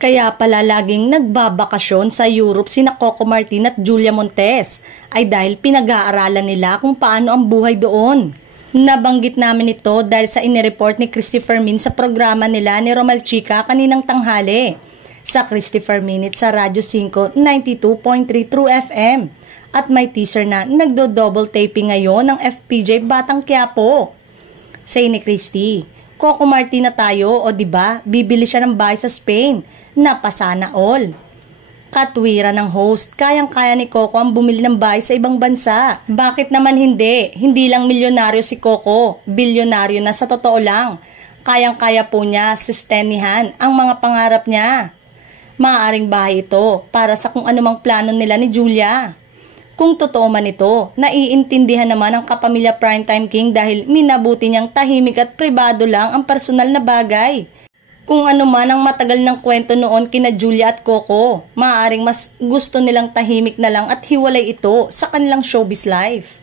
Kaya pala laging nagbabakasyon sa Europe sina Coco Martin at Julia Montes ay dahil pinag-aaralan nila kung paano ang buhay doon. Nabanggit namin ito dahil sa inireport ni Christopher Min sa programa nila ni Romel Chica kaninang tanghali sa Christopher Minute sa Radyo 5 92.3 True FM at may teaser na nagdo-double taping ngayon ng FPJ Batang Quiapo. Say ni Christy, Coco Martin na tayo o diba bibili siya ng bahay sa Spain na pasana all. Katwira ng host, kayang-kaya ni Coco ang bumili ng bahay sa ibang bansa. Bakit naman hindi? Hindi lang milyonaryo si Coco, bilyonaryo na sa totoo lang. Kayang-kaya po niya sistenihan ang mga pangarap niya. Maaaring bahay ito para sa kung anumang plano nila ni Julia. Kung totoo man ito, naiintindihan naman ang kapamilya Primetime King dahil minabuti niyang tahimik at pribado lang ang personal na bagay. Kung ano man ang matagal ng kwento noon kina Julia at Coco, maaaring mas gusto nilang tahimik na lang at hiwalay ito sa kanilang showbiz life.